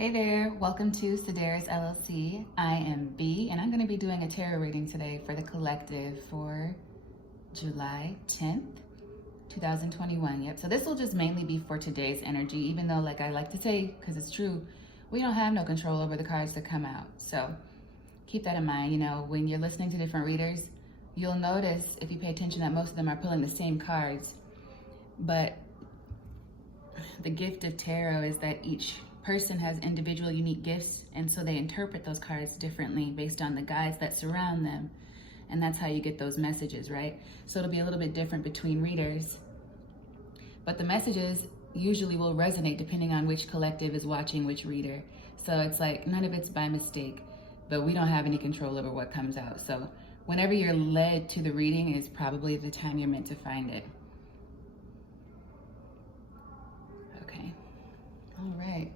Hey there, welcome to Sedaris LLC. I am B, and I'm going to be doing a tarot reading today for the collective for July 10th, 2021. Yep, so this will just mainly be for today's energy, even though, like I like to say, because it's true, we don't have no control over the cards that come out. So keep that in mind. You know, when you're listening to different readers, you'll notice, if you pay attention, that most of them are pulling the same cards. But the gift of tarot is that each person has individual unique gifts, and so they interpret those cards differently based on the guides that surround them, and that's how you get those messages, right? So it'll be a little bit different between readers, but the messages usually will resonate depending on which collective is watching which reader. So it's like none of it's by mistake, but we don't have any control over what comes out. So whenever you're led to the reading is probably the time you're meant to find it. Okay, all right.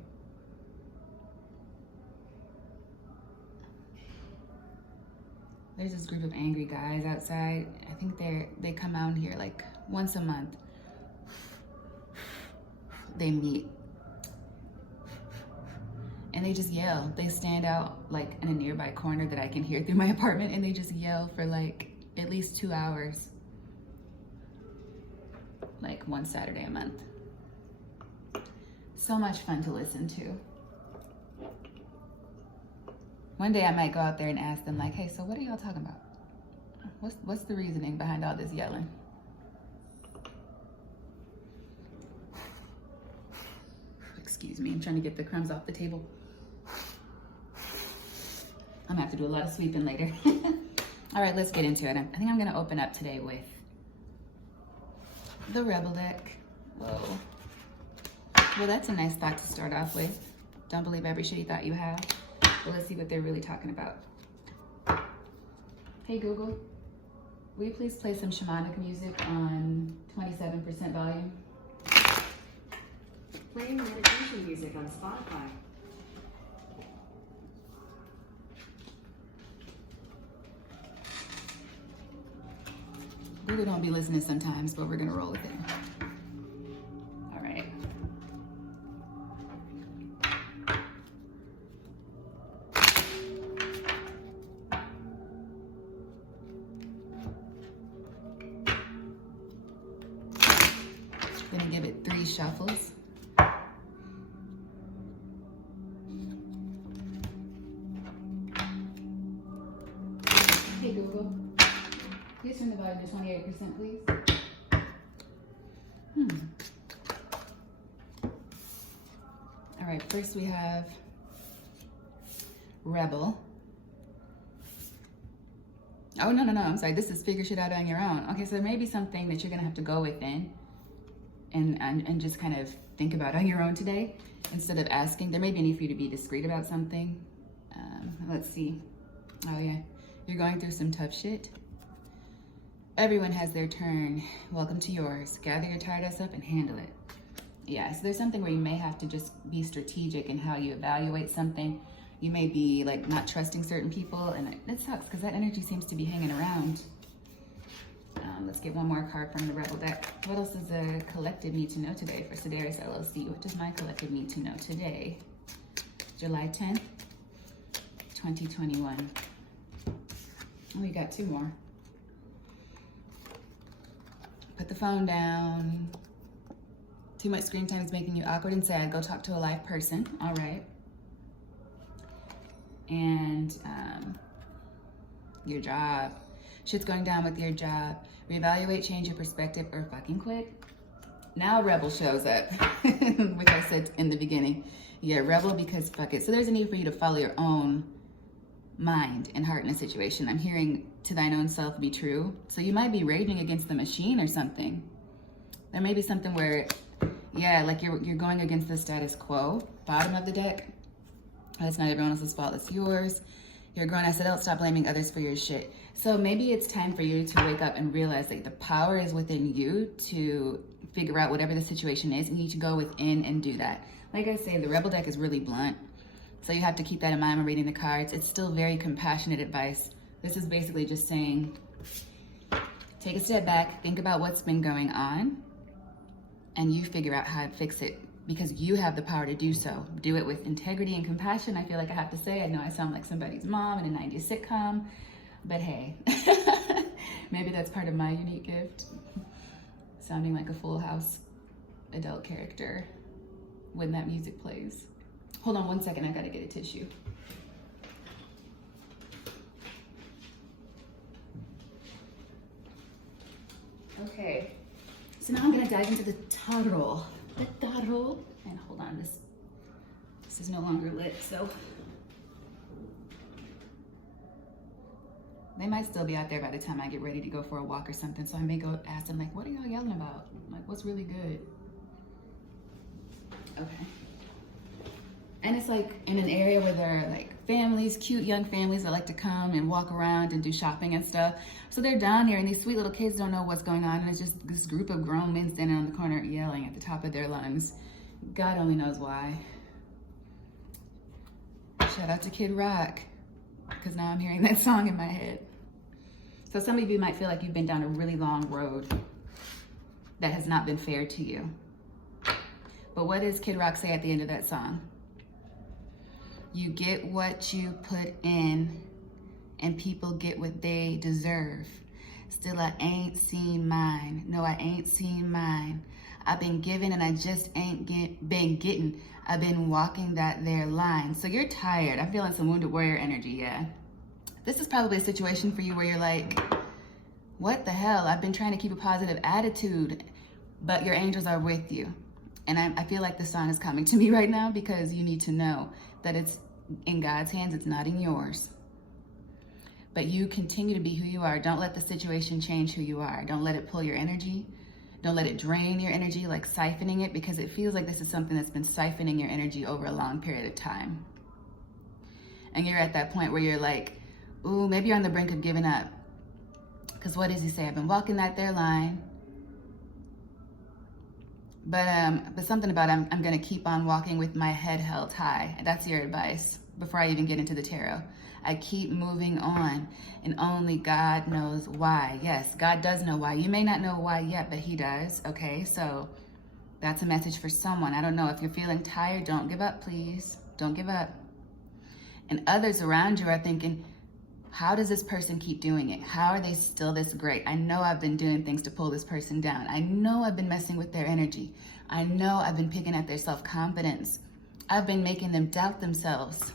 There's this group of angry guys outside. I think they come out here like once a month. They meet and they just yell. They stand out like in a nearby corner that I can hear through my apartment, and they just yell for like at least 2 hours. Like one Saturday a month. So much fun to listen to. One day I might go out there and ask them like, hey, so what are y'all talking about? What's the reasoning behind all this yelling? Excuse me, I'm trying to get the crumbs off the table. I'm gonna have to do a lot of sweeping later. All right, let's get into it. I think I'm gonna open up today with the Rebel deck. Whoa. Well, that's a nice thought to start off with. Don't believe every shit you thought you had. Well, let's see what they're really talking about. Hey Google, will you please play some shamanic music on 27% volume? Playing meditation music on Spotify. Google don't be listening sometimes, but we're gonna roll with it. All right. Gonna give it 3 shuffles. Hey Google, please turn the volume to 28%, please. All right, first we have Rebel. Oh, no, I'm sorry. This is figure shit out on your own. Okay, so there may be something that you're gonna have to go within and just kind of think about on your own today instead of asking. There may be a need for you to be discreet about something. Let's see. Oh yeah, you're going through some tough shit. Everyone has their turn. Welcome to yours. Gather your tired ass up and handle it. Yeah, so there's something where you may have to just be strategic in how you evaluate something. You may be like not trusting certain people, and it sucks because that energy seems to be hanging around. Let's get one more card from the Rebel deck. What else does the collective need to know today for Sedaris LLC? What does my collective need to know today? July 10th, 2021. Oh, we got 2 more. Put the phone down. Too much screen time is making you awkward and sad. Go talk to a live person. All right. And your job. Shit's going down with your job. Reevaluate, change your perspective, or fucking quit. Now Rebel shows up, which I said in the beginning. Yeah, Rebel because fuck it. So there's a need for you to follow your own mind and heart in a situation. I'm hearing to thine own self be true. So you might be raging against the machine or something. There may be something where, yeah, like you're going against the status quo. Bottom of the deck. It's not everyone else's fault, it's yours. You're a grown-ass adult, stop blaming others for your shit. So maybe it's time for you to wake up and realize that the power is within you to figure out whatever the situation is. You need to go within and do that. Like I say, the Rebel deck is really blunt. So you have to keep that in mind when reading the cards. It's still very compassionate advice. This is basically just saying, take a step back, think about what's been going on, and you figure out how to fix it because you have the power to do so. Do it with integrity and compassion. I feel like I have to say, I know I sound like somebody's mom in a 90s sitcom, but hey, maybe that's part of my unique gift. Sounding like a Full House adult character when that music plays. Hold on one second, I gotta get a tissue. Okay, so now I'm gonna dive into the tarot. The tarot. And hold on, this is no longer lit, so. They might still be out there by the time I get ready to go for a walk or something, so I may go ask them, like, what are y'all yelling about? Like, what's really good? Okay. And it's like in an area where there are like families, cute young families that like to come and walk around and do shopping and stuff. So they're down here and these sweet little kids don't know what's going on, and it's just this group of grown men standing on the corner yelling at the top of their lungs. God only knows why. Shout out to Kid Rock, because now I'm hearing that song in my head. So some of you might feel like you've been down a really long road that has not been fair to you. But what does Kid Rock say at the end of that song? You get what you put in, and people get what they deserve. Still, I ain't seen mine. No, I ain't seen mine. I've been given and I just ain't been getting. I've been walking that there line. So you're tired. I'm feeling some Wounded Warrior energy, yeah. This is probably a situation for you where you're like, what the hell? I've been trying to keep a positive attitude, but your angels are with you. And I feel like the song is coming to me right now because you need to know that it's in God's hands, it's not in yours. But you continue to be who you are. Don't let the situation change who you are. Don't let it pull your energy. Don't let it drain your energy, like siphoning it, because it feels like this is something that's been siphoning your energy over a long period of time. And you're at that point where you're like, ooh, maybe you're on the brink of giving up. Because what does he say? I've been walking that there line. But something about I'm gonna keep on walking with my head held high. And that's your advice before I even get into the tarot. I keep moving on, and only God knows why. Yes, God does know why. You may not know why yet, but he does, okay? So that's a message for someone. I don't know, if you're feeling tired, don't give up, please. Don't give up. And others around you are thinking, how does this person keep doing it? How are they still this great? I know I've been doing things to pull this person down. I know I've been messing with their energy. I know I've been picking at their self-confidence. I've been making them doubt themselves.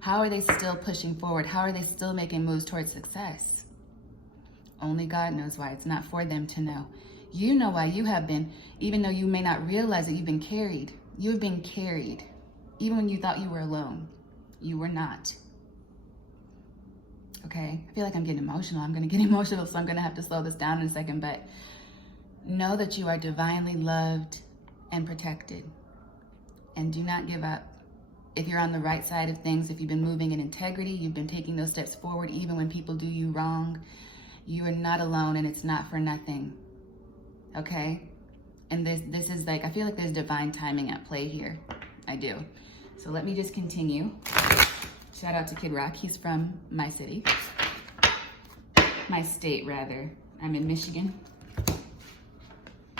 How are they still pushing forward? How are they still making moves towards success? Only God knows why. It's not for them to know. You know why you have been, even though you may not realize that you've been carried. You've been carried. Even when you thought you were alone, you were not. Okay, I feel like I'm getting emotional. I'm gonna get emotional, so I'm gonna have to slow this down in a second, but know that you are divinely loved and protected. And do not give up. If you're on the right side of things, if you've been moving in integrity, you've been taking those steps forward, even when people do you wrong, you are not alone, and it's not for nothing, okay? And this is like, I feel like there's divine timing at play here. I do. So let me just continue. Shout out to Kid Rock. He's from my city. My state, rather. I'm in Michigan.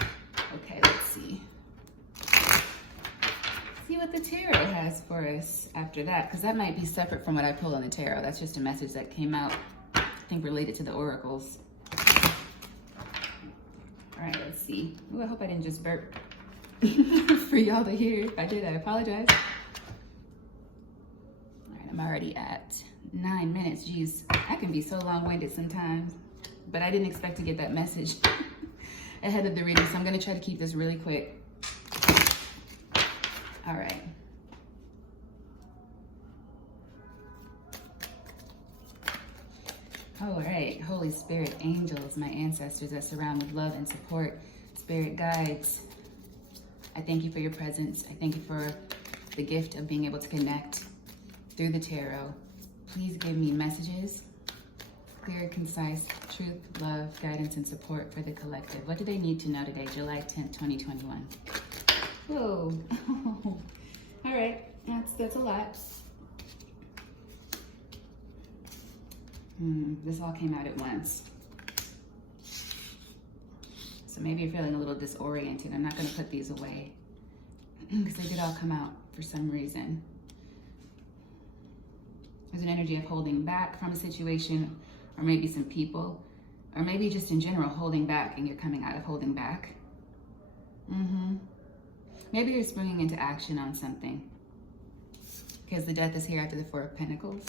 Okay, let's see. See what the tarot has for us after that, because that might be separate from what I pulled on the tarot. That's just a message that came out, I think, related to the oracles. All right, let's see. Ooh, I hope I didn't just burp for y'all to hear. If I did, I apologize. All right, I'm already at 9 minutes. Geez, I can be so long-winded sometimes, but I didn't expect to get that message ahead of the reading, so I'm gonna try to keep this really quick. All right. All right, Holy Spirit, angels, my ancestors that surround with love and support, spirit guides, I thank you for your presence. I thank you for the gift of being able to connect through the tarot. Please give me messages, clear, concise, truth, love, guidance, and support for the collective. What do they need to know today, July 10th, 2021? Whoa. All right, that's a lot. This all came out at once. So maybe you're feeling a little disoriented. I'm not gonna put these away. because they did all come out for some reason. There's an energy of holding back from a situation, or maybe some people, or maybe just in general holding back, and you're coming out of holding back. Maybe you're springing into action on something, because the Death is here after the Four of Pentacles.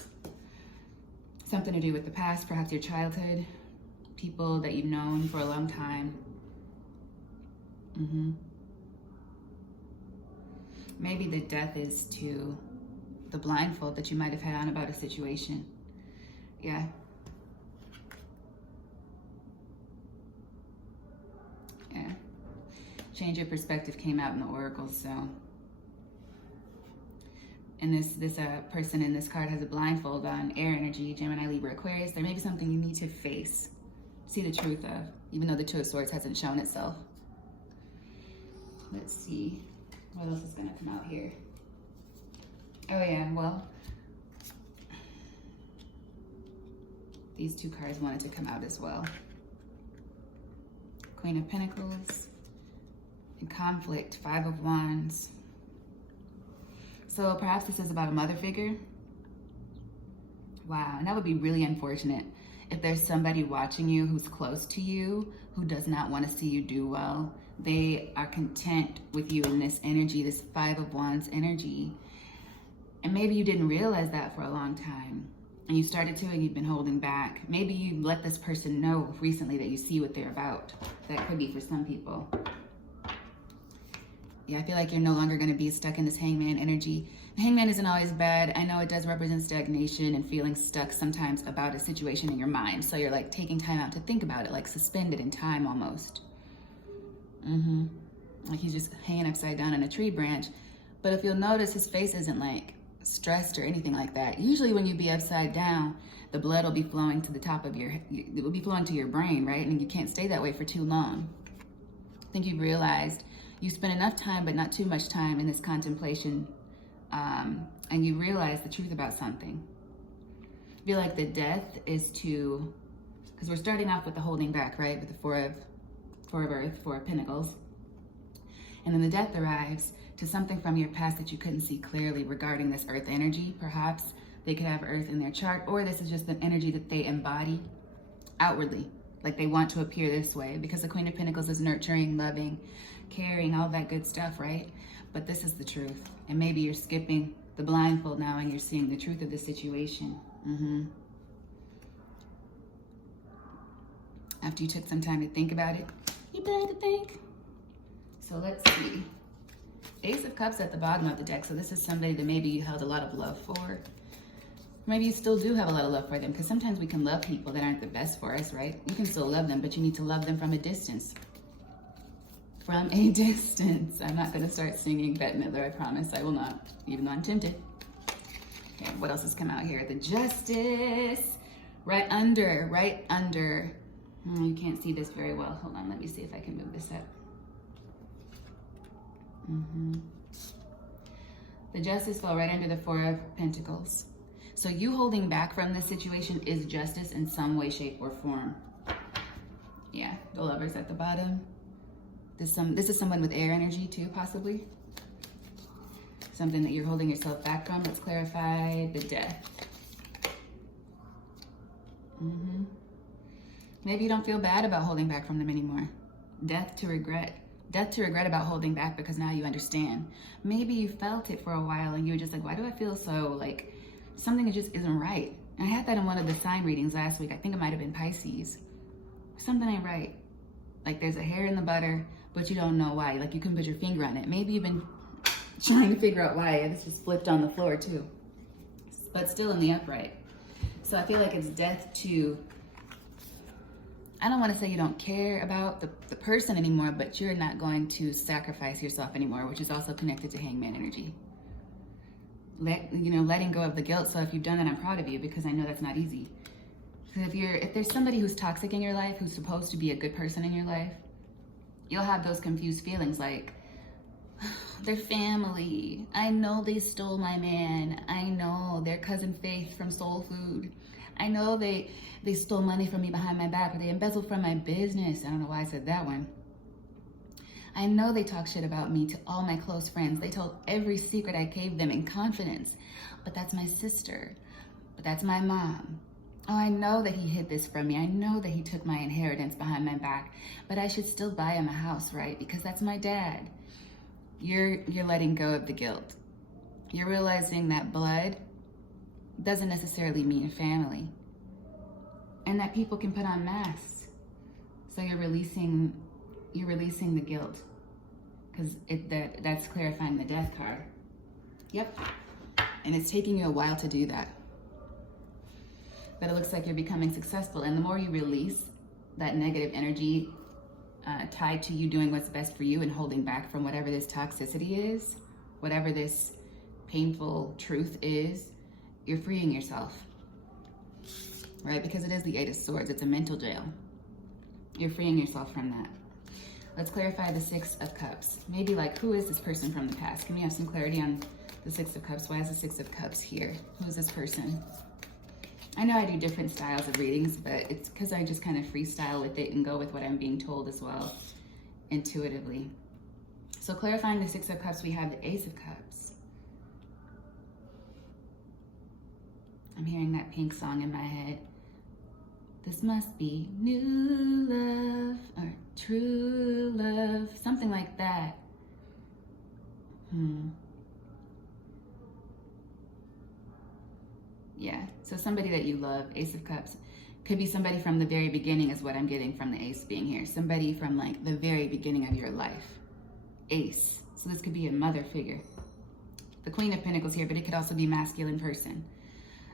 Something to do with the past, perhaps your childhood, people that you've known for a long time. Maybe the Death is to the blindfold that you might have had on about a situation. Yeah. Yeah. Change your perspective came out in the oracle, so. And this person in this card has a blindfold on, air energy, Gemini, Libra, Aquarius. There may be something you need to face, see the truth of, even though the Two of Swords hasn't shown itself. Let's see, what else is gonna come out here? Oh yeah, well, these two cards wanted to come out as well. Queen of Pentacles and conflict, Five of Wands. So perhaps this is about a mother figure. Wow, and that would be really unfortunate if there's somebody watching you who's close to you who does not want to see you do well. They are content with you in this energy, this Five of Wands energy. And maybe you didn't realize that for a long time. And you started to, and you've been holding back. Maybe you let this person know recently that you see what they're about. That could be for some people. Yeah, I feel like you're no longer going to be stuck in this Hangman energy. The Hangman isn't always bad. I know it does represent stagnation and feeling stuck sometimes about a situation in your mind. So you're like taking time out to think about it, like suspended in time almost. Like he's just hanging upside down on a tree branch. But if you'll notice, his face isn't like stressed or anything like that. Usually when you be upside down, the blood will be flowing to the top of your, it will be flowing to your brain, right? And you can't stay that way for too long. I think you've realized you spend enough time, but not too much time in this contemplation, and you realize the truth about something. I feel like the Death is to, because we're starting off with the holding back, right? With the Four of Earth, Four of Pentacles. And then the Death arrives to something from your past that you couldn't see clearly regarding this Earth energy. Perhaps they could have Earth in their chart, or this is just the energy that they embody outwardly. Like they want to appear this way, because the Queen of Pentacles is nurturing, loving, caring, all that good stuff, right? But this is the truth. And maybe you're skipping the blindfold now and you're seeing the truth of the situation. After you took some time to think about it, you better think. So let's see. Ace of Cups at the bottom of the deck. So this is somebody that maybe you held a lot of love for. Maybe you still do have a lot of love for them, because sometimes we can love people that aren't the best for us, right? You can still love them, but you need to love them from a distance. From a distance. I'm not going to start singing Bette Midler, I promise. I will not, even though I'm tempted. Okay, what else has come out here? The Justice. Right under. You can't see this very well. Hold on, let me see if I can move this up. The Justice fell right under the Four of Pentacles. So you holding back from this situation is justice in some way, shape, or form. Yeah, the Lovers at the bottom. This is someone with air energy too, possibly. Something that you're holding yourself back from. Let's clarify the Death. Maybe you don't feel bad about holding back from them anymore. Death to regret. Death to regret about holding back, because now you understand. Maybe you felt it for a while and you were just like, why do I feel so like something just isn't right? And I had that in one of the sign readings last week. I think it might have been Pisces. Something ain't right. Like there's a hair in the butter, but you don't know why. Like you couldn't put your finger on it. Maybe you've been trying to figure out why. It's just flipped on the floor too, but still in the upright. So I feel like it's death to, I don't want to say you don't care about the person anymore, but you're not going to sacrifice yourself anymore, which is also connected to Hangman energy. Letting go of the guilt. So if you've done it, I'm proud of you, because I know that's not easy. Because if there's somebody who's toxic in your life, who's supposed to be a good person in your life, you'll have those confused feelings like, their family, I know they stole my man. I know their cousin Faith from Soul Food. I know they stole money from me behind my back, or they embezzled from my business. I don't know why I said that one. I know they talk shit about me to all my close friends. They told every secret I gave them in confidence. But that's my sister. But that's my mom. Oh, I know that he hid this from me. I know that he took my inheritance behind my back. But I should still buy him a house, right? Because that's my dad. You're letting go of the guilt. You're realizing that blood doesn't necessarily mean family. And that people can put on masks. So you're releasing the guilt. Because that's clarifying the death card. Yep. And it's taking you a while to do that. But it looks like you're becoming successful. And the more you release that negative energy tied to you doing what's best for you and holding back from whatever this toxicity is, whatever this painful truth is, you're freeing yourself, right? Because it is the Eight of Swords. It's a mental jail. You're freeing yourself from that. Let's clarify the Six of Cups. Maybe like, who is this person from the past? Can we have some clarity on the Six of Cups? Why is the Six of Cups here? Who is this person? I know I do different styles of readings, but it's because I just kind of freestyle with it and go with what I'm being told as well, intuitively. So clarifying the Six of Cups, we have the Ace of Cups. I'm hearing that Pink song in my head. This must be new love or true love, something like that. Yeah, so somebody that you love, Ace of Cups. Could be somebody from the very beginning is what I'm getting from the Ace being here. Somebody from like the very beginning of your life. Ace. So this could be a mother figure. The Queen of Pentacles here, but it could also be masculine person.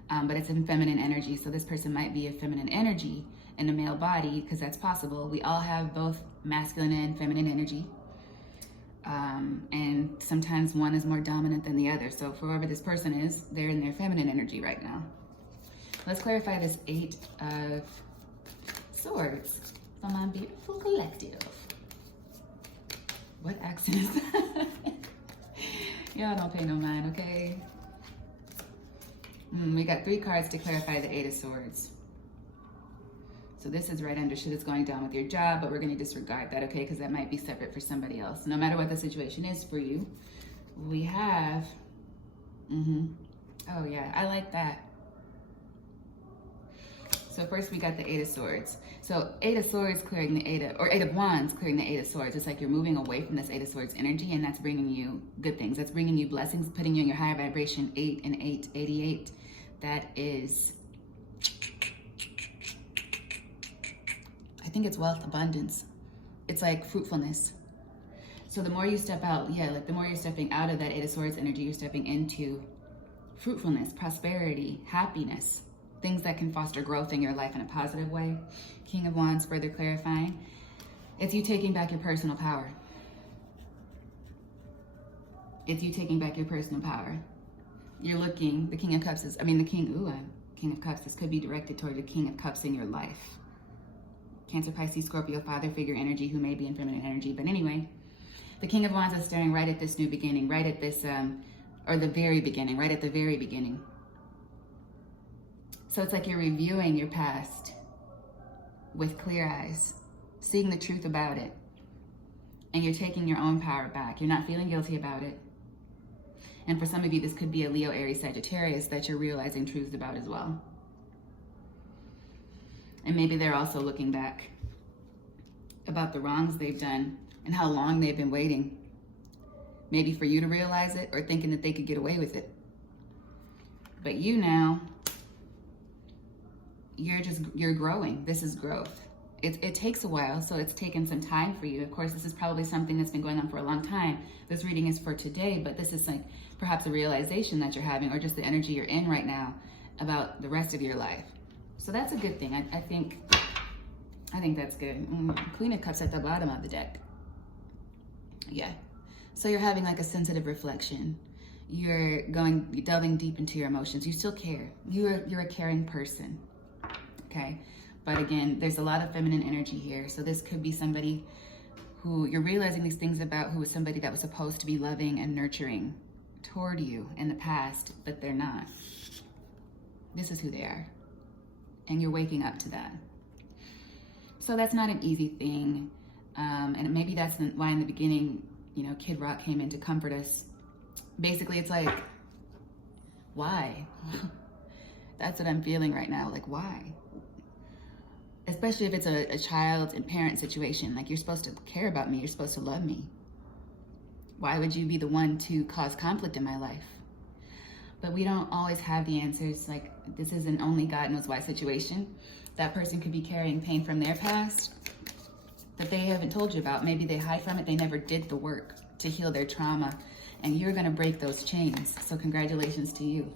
But it's in feminine energy, so this person might be a feminine energy in a male body, because that's possible. We all have both masculine and feminine energy. And sometimes one is more dominant than the other. So for whoever this person is, they're in their feminine energy right now. Let's clarify this Eight of Swords for my beautiful collective. What accent is that? Y'all don't pay no mind, okay? We got 3 cards to clarify the Eight of Swords. So this is right under shit is going down with your job, but we're going to disregard that, okay? Because that might be separate for somebody else. No matter what the situation is for you, we have, oh yeah, I like that. So first we got the Eight of Swords. So Eight of Swords clearing the Eight of Wands clearing the Eight of Swords. It's like you're moving away from this Eight of Swords energy, and that's bringing you good things. That's bringing you blessings, putting you in your higher vibration. 8 and 8, 88. That is, I think it's wealth, abundance. It's like fruitfulness. So the more you step out, like the more you're stepping out of that Eight of Swords energy, you're stepping into fruitfulness, prosperity, happiness, things that can foster growth in your life in a positive way. King of Wands, further clarifying. It's you taking back your personal power. It's you taking back your personal power. You're looking, the King of Cups is, King of Cups, this could be directed toward the King of Cups in your life. Cancer, Pisces, Scorpio, father figure energy who may be in feminine energy. But anyway, the King of Wands is staring right at this new beginning, right at this, or the very beginning, right at the very beginning. So it's like you're reviewing your past with clear eyes, seeing the truth about it. And you're taking your own power back. You're not feeling guilty about it. And for some of you, this could be a Leo, Aries, Sagittarius that you're realizing truths about as well. And maybe they're also looking back about the wrongs they've done and how long they've been waiting. Maybe for you to realize it or thinking that they could get away with it. But you now, you're growing. This is growth. It takes a while, so it's taken some time for you. Of course, this is probably something that's been going on for a long time. This reading is for today, but this is like perhaps a realization that you're having or just the energy you're in right now about the rest of your life. So that's a good thing. I think that's good. Queen of Cups at the bottom of the deck. Yeah. So you're having like a sensitive reflection. You're delving deep into your emotions. You still care. You're a caring person. Okay. But again, there's a lot of feminine energy here. So this could be somebody who you're realizing these things about, who was somebody that was supposed to be loving and nurturing toward you in the past, but they're not. This is who they are. And you're waking up to that. So that's not an easy thing. And maybe that's why in the beginning, Kid Rock came in to comfort us. Basically, it's like, why? That's what I'm feeling right now. Like, why? Especially if it's a child and parent situation. Like, you're supposed to care about me. You're supposed to love me. Why would you be the one to cause conflict in my life? But we don't always have the answers. Like, this is an only God knows why situation. That person could be carrying pain from their past that they haven't told you about. Maybe they hide from it. They never did the work to heal their trauma. And you're going to break those chains. So congratulations to you.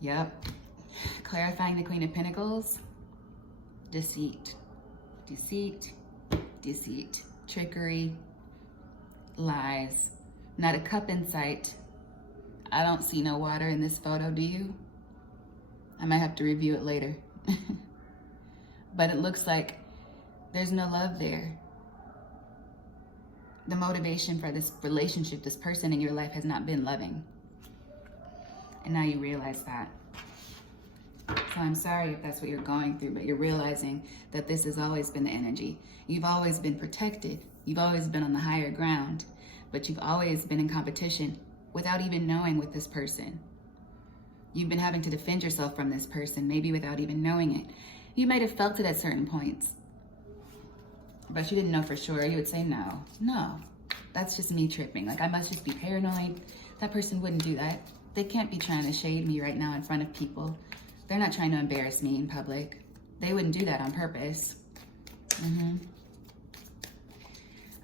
Yep. Clarifying the Queen of Pentacles. Deceit. Deceit. Deceit. Trickery. Lies. Not a cup in sight. I don't see no water in this photo, do you? I might have to review it later. But it looks like there's no love there. The motivation for this relationship, this person in your life has not been loving. And now you realize that. So I'm sorry if that's what you're going through, but you're realizing that this has always been the energy. You've always been protected. You've always been on the higher ground, but you've always been in competition without even knowing with this person. You've been having to defend yourself from this person, maybe without even knowing it. You might have felt it at certain points, but you didn't know for sure. You would say, no, that's just me tripping. Like, I must just be paranoid. That person wouldn't do that. They can't be trying to shade me right now in front of people. They're not trying to embarrass me in public. They wouldn't do that on purpose.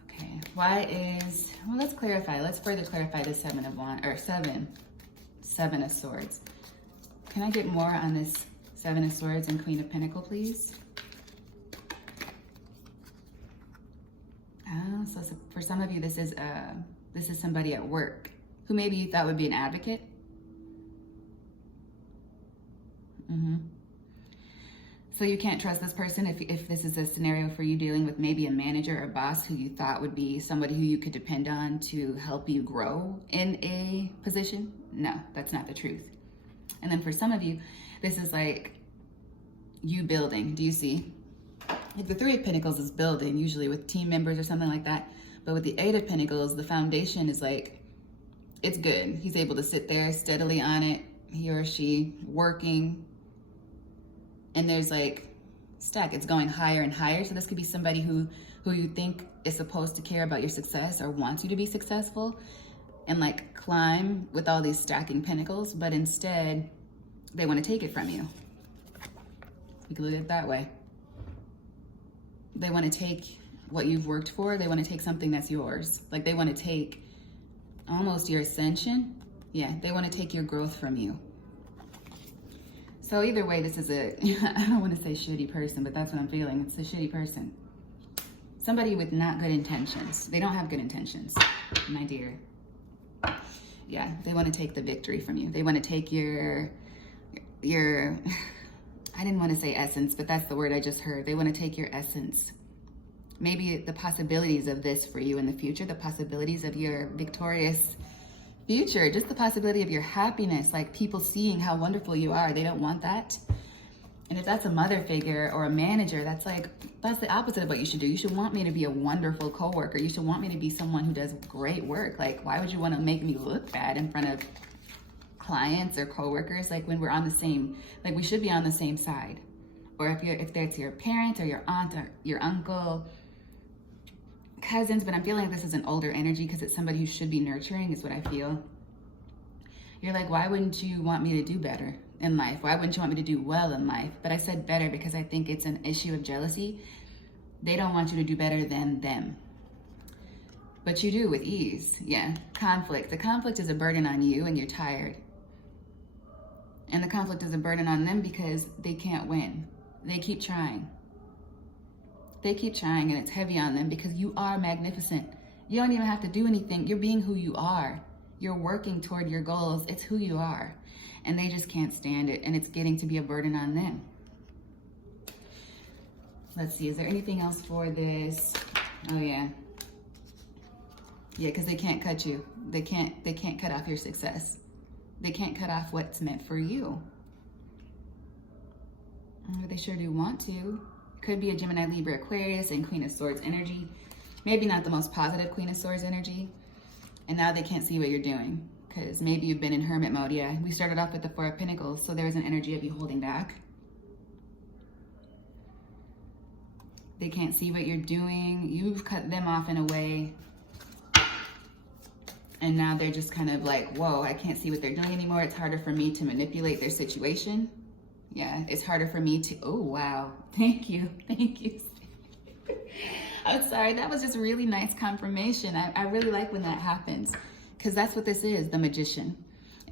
Okay, well, let's clarify. Let's further clarify the Seven of Swords. Can I get more on this Seven of Swords and Queen of Pentacles, please? So for some of you, this is somebody at work who maybe you thought would be an advocate. So you can't trust this person if this is a scenario for you dealing with maybe a manager or boss who you thought would be somebody who you could depend on to help you grow in a position. No, that's not the truth. And then for some of you, this is like you building. Do you see? Like the Three of Pentacles is building, usually with team members or something like that. But with the Eight of Pentacles, the foundation is like, it's good. He's able to sit there steadily on it, he or she working. And there's like stack, it's going higher and higher. So this could be somebody who you think is supposed to care about your success or wants you to be successful and like climb with all these stacking pentacles, but instead they want to take it from you. You can look at it that way. They want to take what you've worked for. They want to take something that's yours. Like they want to take almost your ascension. Yeah, they want to take your growth from you. So either way, this is I don't want to say shitty person, but that's what I'm feeling. It's a shitty person. Somebody with not good intentions. They don't have good intentions, my dear. Yeah, they want to take the victory from you. They want to take your, I didn't want to say essence, but that's the word I just heard. They want to take your essence. Maybe the possibilities of this for you in the future, the possibilities of your victorious future, just the possibility of your happiness, like people seeing how wonderful you are. They don't want that. And if that's a mother figure or a manager, that's the opposite of what you should do. You should want me to be a wonderful coworker. You should want me to be someone who does great work. Like, why would you want to make me look bad in front of clients or coworkers? Like when we're on the same, like we should be on the same side. Or if that's your parent or your aunt or your uncle, cousins, but I'm feeling like this is an older energy because it's somebody who should be nurturing is what I feel. You're like, why wouldn't you want me to do better in life? Why wouldn't you want me to do well in life? But I said better because I think it's an issue of jealousy. They don't want you to do better than them. But you do with ease. Yeah, conflict. The conflict is a burden on you and you're tired. And the conflict is a burden on them because they can't win. They keep trying. They keep trying and it's heavy on them because you are magnificent. You don't even have to do anything. You're being who you are. You're working toward your goals. It's who you are. And they just can't stand it. And it's getting to be a burden on them. Let's see. Is there anything else for this? Oh, yeah. Yeah, because they can't cut you. They can't cut off your success. They can't cut off what's meant for you. They sure do want to. Could be a Gemini, Libra, Aquarius, and Queen of Swords energy. Maybe not the most positive Queen of Swords energy. And now they can't see what you're doing because maybe you've been in hermit mode. Yeah, we started off with the Four of Pentacles, so there was an energy of you holding back. They can't see what you're doing. You've cut them off in a way. And now they're just kind of like, whoa, I can't see what they're doing anymore. It's harder for me to manipulate their situation. Yeah, it's harder for me to, oh, wow. Thank you. Thank you. I'm sorry, that was just really nice confirmation. I really like when that happens because that's what this is, the Magician.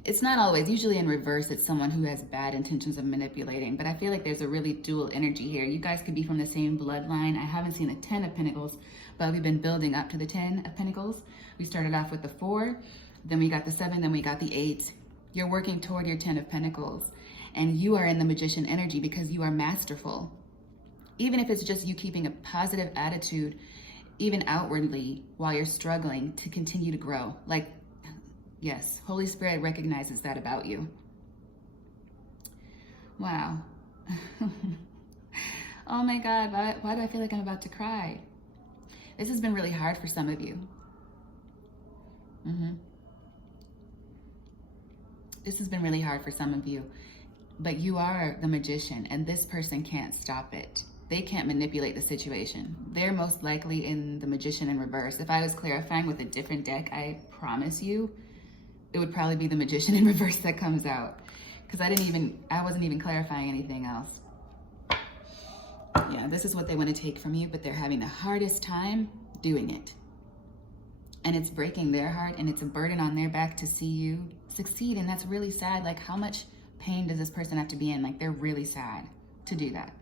It's not always, usually in reverse, it's someone who has bad intentions of manipulating, but I feel like there's a really dual energy here. You guys could be from the same bloodline. I haven't seen the 10 of Pentacles, but we've been building up to the 10 of Pentacles. We started off with the 4, then we got the 7, then we got the 8. You're working toward your 10 of Pentacles, and you are in the Magician energy because you are masterful. Even if it's just you keeping a positive attitude, even outwardly, while you're struggling to continue to grow. Like, yes, Holy Spirit recognizes that about you. Wow. Oh my God, why do I feel like I'm about to cry? This has been really hard for some of you. This has been really hard for some of you. But you are the Magician, and this person can't stop it. They can't manipulate the situation. They're most likely in the Magician in reverse. If I was clarifying with a different deck, I promise you, it would probably be the Magician in reverse that comes out. Because I wasn't even clarifying anything else. Yeah, this is what they want to take from you, but they're having the hardest time doing it. And it's breaking their heart, and it's a burden on their back to see you succeed. And that's really sad. Like, how much pain does this person have to be in? Like, they're really sad to do that.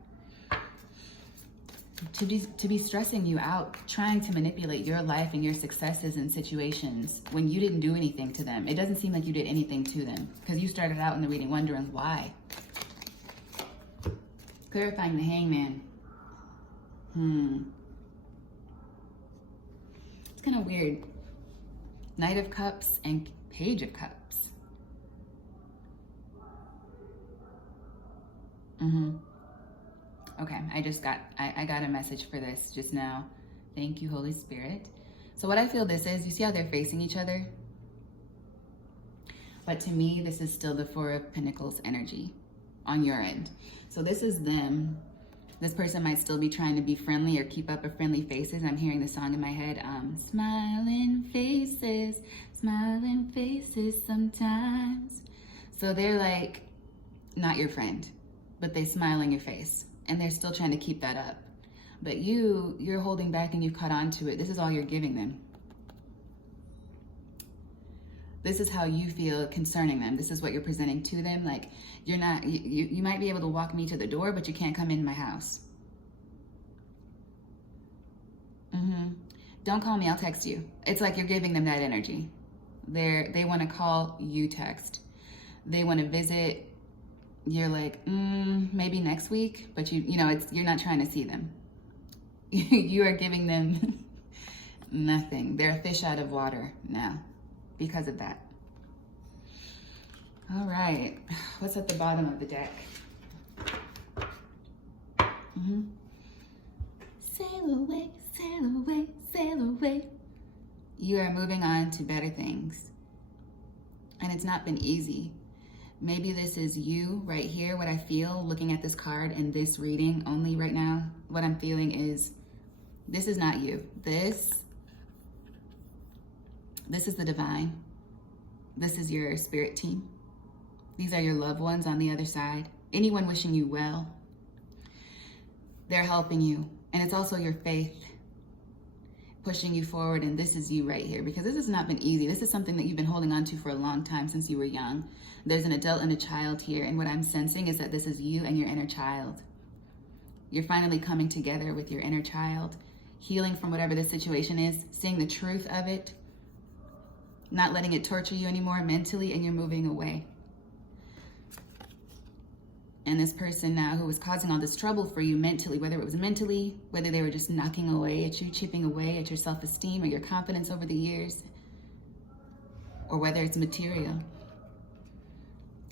To be stressing you out, trying to manipulate your life and your successes and situations when you didn't do anything to them. It doesn't seem like you did anything to them because you started out in the reading wondering why. Clarifying the Hangman. It's kind of weird. Knight of Cups and Page of Cups. Okay, I got a message for this just now. Thank you, Holy Spirit. So what I feel this is, you see how they're facing each other? But to me, this is still the Four of Pentacles energy on your end. So this is them. This person might still be trying to be friendly or keep up a friendly faces. I'm hearing the song in my head, smiling faces sometimes. So they're like, not your friend, but they smile in your face. And they're still trying to keep that up. But you're holding back and you've caught on to it. This is all you're giving them. This is how you feel concerning them. This is what you're presenting to them. Like, you're not, you might be able to walk me to the door, but you can't come in my house. Don't call me, I'll text you. It's like you're giving them that energy. They want to call, you text. They want to visit. You're like, maybe next week, but you're not trying to see them. You are giving them nothing. They're a fish out of water now because of that. All right, what's at the bottom of the deck? Sail away, sail away, sail away. You are moving on to better things. And it's not been easy. Maybe this is you right here, what I feel looking at this card and this reading only right now. What I'm feeling is, this is not you. This is the divine. This is your spirit team. These are your loved ones on the other side. Anyone wishing you well. They're helping you. And it's also your faith pushing you forward. And this is you right here, because this has not been easy. This is something that you've been holding on to for a long time, since you were young. There's an adult and a child here. And what I'm sensing is that this is you and your inner child. You're finally coming together with your inner child, healing from whatever the situation is, seeing the truth of it, not letting it torture you anymore mentally, and you're moving away. And this person now who was causing all this trouble for you mentally, whether it was mentally, whether they were just knocking away at you, chipping away at your self-esteem or your confidence over the years, or whether it's material,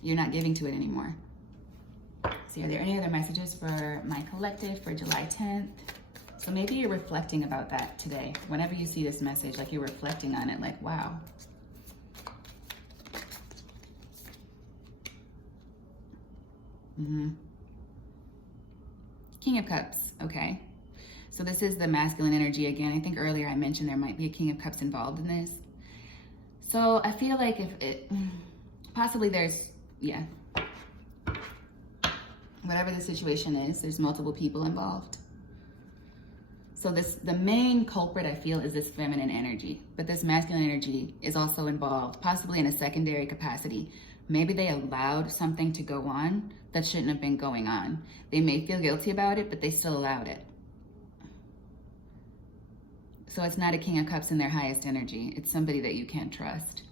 you're not giving to it anymore. So see, are there any other messages for my collective for July 10th? So maybe you're reflecting about that today. Whenever you see this message, like you're reflecting on it, like, wow. King of Cups, okay. So this is the masculine energy again. I think earlier I mentioned there might be a King of Cups involved in this. So I feel like if it, possibly there's, yeah. Whatever the situation is, there's multiple people involved. So the main culprit I feel is this feminine energy, but this masculine energy is also involved, possibly in a secondary capacity. Maybe they allowed something to go on that shouldn't have been going on. They may feel guilty about it, but they still allowed it. So it's not a King of Cups in their highest energy. It's somebody that you can't trust.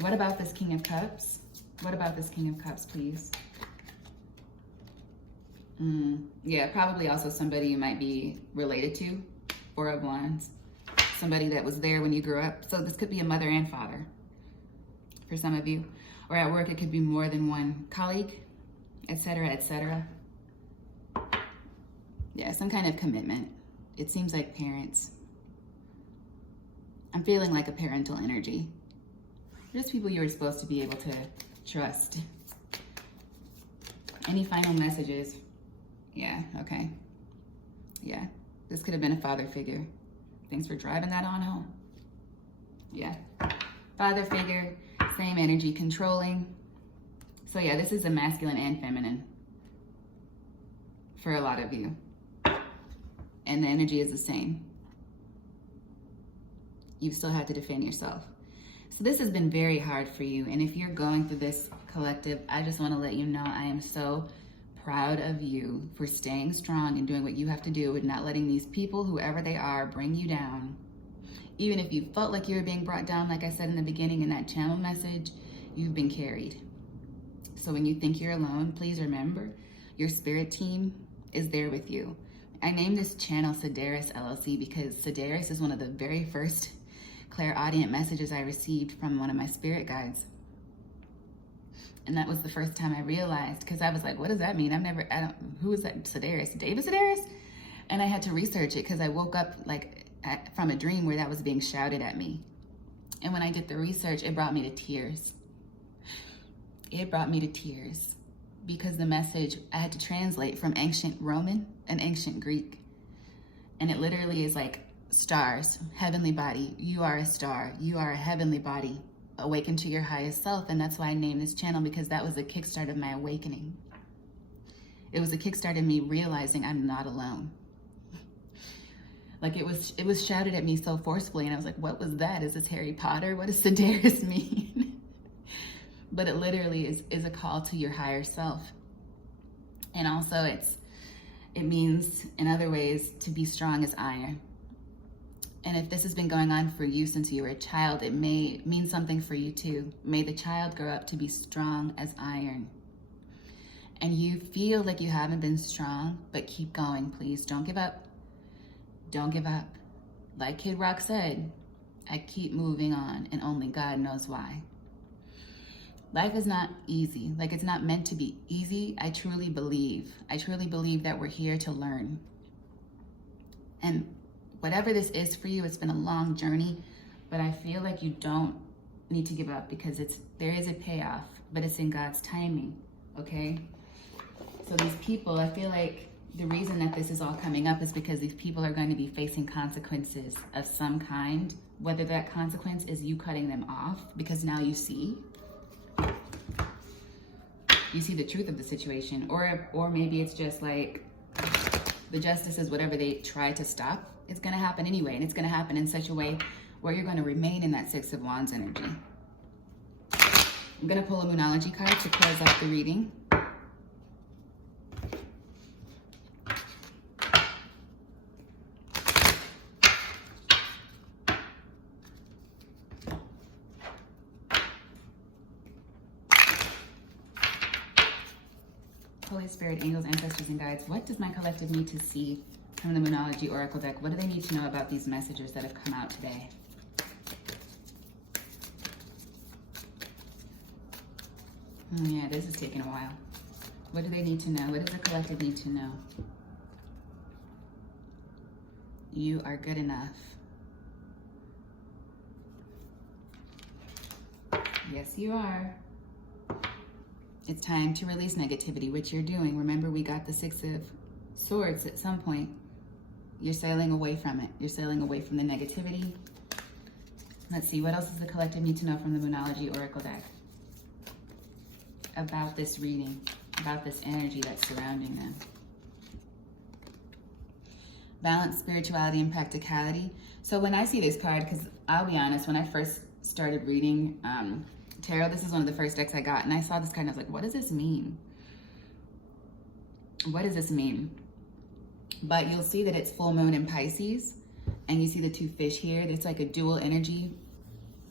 What about this King of Cups? What about this King of Cups, please? Yeah, probably also somebody you might be related to. Four of Wands. Somebody that was there when you grew up. So this could be a mother and father for some of you. Or at work, it could be more than one colleague, etc., etc. Yeah, some kind of commitment. It seems like parents. I'm feeling like a parental energy. Just people you were supposed to be able to trust. Any final messages? Yeah, okay. Yeah, this could have been a father figure. Thanks for driving that on home. Yeah, father figure, same energy, controlling. So yeah, this is a masculine and feminine for a lot of you. And the energy is the same. You've still had to defend yourself. So this has been very hard for you. And if you're going through this collective, I just want to let you know I am so proud of you for staying strong and doing what you have to do and not letting these people, whoever they are, bring you down. Even if you felt like you were being brought down, like I said in the beginning in that channel message, you've been carried. So when you think you're alone, please remember your spirit team is there with you. I named this channel Sedaris LLC because Sedaris is one of the very first clairaudient messages I received from one of my spirit guides. And that was the first time I realized, because I was like, what does that mean? Who is that? Sedaris? David Sedaris? And I had to research it because I woke up from a dream where that was being shouted at me. And when I did the research, it brought me to tears. It brought me to tears because the message I had to translate from ancient Roman and ancient Greek. And it literally is like stars, heavenly body. You are a star. You are a heavenly body. Awaken to your highest self. And that's why I named this channel, because that was the kickstart of my awakening. It was a kickstart of me realizing I'm not alone. Like it was shouted at me so forcefully, and I was like, what was that? Is this Harry Potter? What does Sedaris mean? But it literally is a call to your higher self. And also it means in other ways to be strong as iron. And if this has been going on for you since you were a child, it may mean something for you too. May the child grow up to be strong as iron. And you feel like you haven't been strong, but keep going, please. Don't give up. Don't give up. Like Kid Rock said, I keep moving on, and only God knows why. Life is not easy. Like, it's not meant to be easy. I truly believe that we're here to learn. And whatever this is for you, it's been a long journey, but I feel like you don't need to give up because there is a payoff, but it's in God's timing, okay? So these people, I feel like the reason that this is all coming up is because these people are going to be facing consequences of some kind, whether that consequence is you cutting them off because now you see the truth of the situation, or maybe it's just like the justices, whatever they try to stop, it's going to happen anyway, and it's going to happen in such a way where you're going to remain in that Six of Wands energy. I'm going to pull a Moonology card to close up the reading. Holy Spirit, angels, ancestors, and guides, what does my collective need to see from the Moonology Oracle deck? What do they need to know about these messages that have come out today? Yeah, this is taking a while. What do they need to know? What does the collective need to know? You are good enough. Yes, you are. It's time to release negativity, which you're doing. Remember, we got the Six of Swords at some point. You're sailing away from it. You're sailing away from the negativity. Let's see, what else does the collective need to know from the Moonology Oracle deck about this reading, about this energy that's surrounding them? Balance, spirituality, and practicality. So when I see this card, because I'll be honest, when I first started reading tarot, this is one of the first decks I got, and I saw this card and I was like, what does this mean? What does this mean? But you'll see that it's full moon in Pisces, and you see the two fish here. It's like a dual energy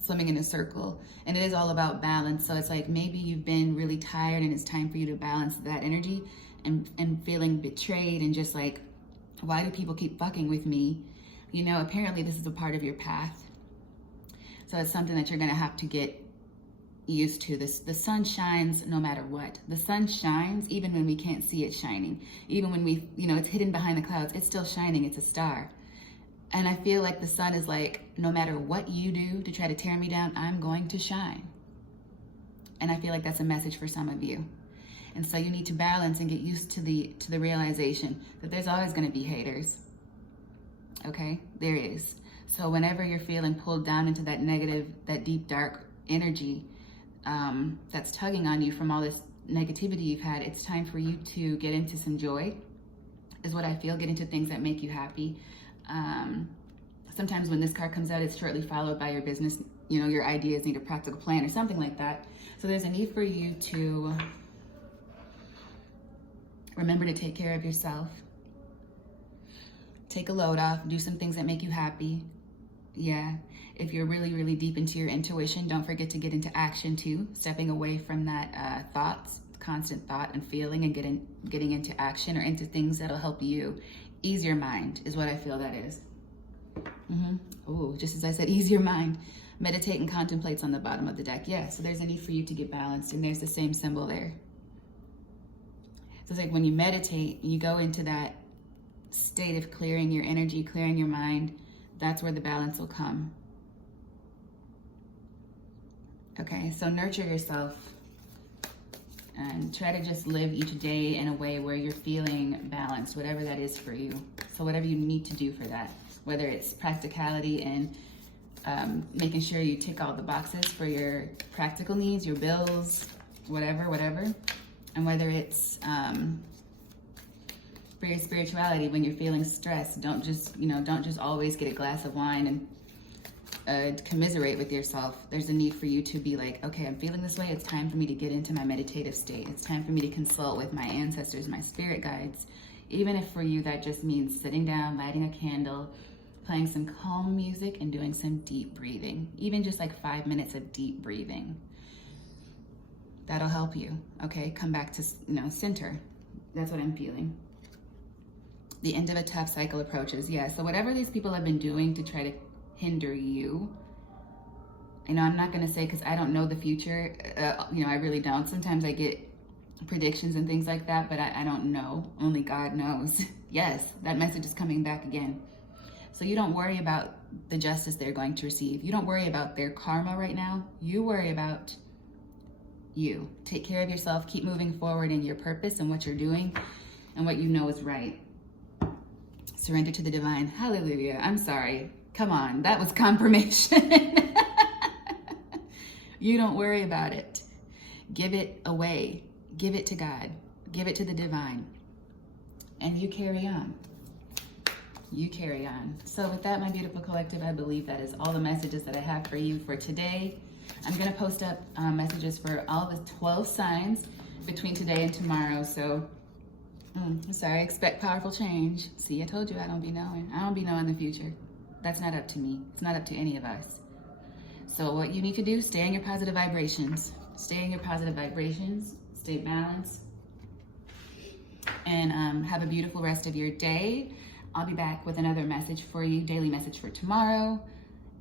swimming in a circle, and it is all about balance. So it's like maybe you've been really tired and it's time for you to balance that energy, and feeling betrayed and just like, why do people keep fucking with me? You know, apparently this is a part of your path. So it's something that you're gonna have to get used to. The sun shines no matter what. The sun shines even when we can't see it shining. Even when we, you know, it's hidden behind the clouds, it's still shining, it's a star. And I feel like the sun is like, no matter what you do to try to tear me down, I'm going to shine. And I feel like that's a message for some of you. And so you need to balance and get used to the realization that there's always going to be haters. Okay? There is. So whenever you're feeling pulled down into that negative, that deep, dark energy that's tugging on you from all this negativity you've had, it's time for you to get into some joy, is what I feel. Get into things that make you happy. Sometimes when this card comes out, it's shortly followed by your business, you know, your ideas need a practical plan or something like that. So there's a need for you to remember to take care of yourself. Take a load off, do some things that make you happy. Yeah, if you're really, really deep into your intuition, don't forget to get into action too, stepping away from that constant thought and feeling, and getting into action or into things that'll help you ease your mind, is what I feel that is. Oh, just as I said, ease your mind. Meditate and contemplate's on the bottom of the deck. Yeah, so there's a need for you to get balanced, and there's the same symbol there. So it's like when you meditate, you go into that state of clearing your energy, clearing your mind. That's where the balance will come. Okay, so nurture yourself and try to just live each day in a way where you're feeling balanced, whatever that is for you. So whatever you need to do for that, whether it's practicality and making sure you tick all the boxes for your practical needs, your bills, whatever. And whether it's for your spirituality, when you're feeling stressed, don't just always get a glass of wine and commiserate with yourself. There's a need for you to be like, okay, I'm feeling this way. It's time for me to get into my meditative state. It's time for me to consult with my ancestors, my spirit guides. Even if for you that just means sitting down, lighting a candle, playing some calm music, and doing some deep breathing. Even just like 5 minutes of deep breathing. That'll help you, okay? Come back to, center. That's what I'm feeling. The end of a tough cycle approaches. Yeah, so whatever these people have been doing to try to hinder you, I'm not going to say because I don't know the future. I really don't. Sometimes I get predictions and things like that, but I don't know. Only God knows. Yes, that message is coming back again. So you don't worry about the justice they're going to receive. You don't worry about their karma right now. You worry about you. Take care of yourself. Keep moving forward in your purpose and what you're doing and what you know is right. Surrender to the divine. Hallelujah. I'm sorry. Come on. That was confirmation. You don't worry about it. Give it away. Give it to God. Give it to the divine. And you carry on. You carry on. So with that, my beautiful collective, I believe that is all the messages that I have for you for today. I'm going to post up messages for all the 12 signs between today and tomorrow. So, sorry, expect powerful change. See, I told you I don't be knowing. I don't be knowing the future. That's not up to me. It's not up to any of us. So what you need to do, stay in your positive vibrations. Stay in your positive vibrations. Stay balanced. And have a beautiful rest of your day. I'll be back with another message for you, daily message for tomorrow.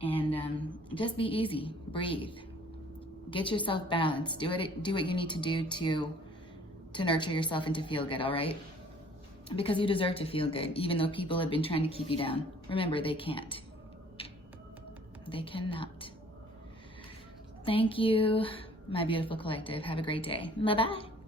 And just be easy. Breathe. Get yourself balanced. Do what you need to do to nurture yourself and to feel good, all right? Because you deserve to feel good, even though people have been trying to keep you down. Remember, they can't. They cannot. Thank you, my beautiful collective. Have a great day. Bye-bye.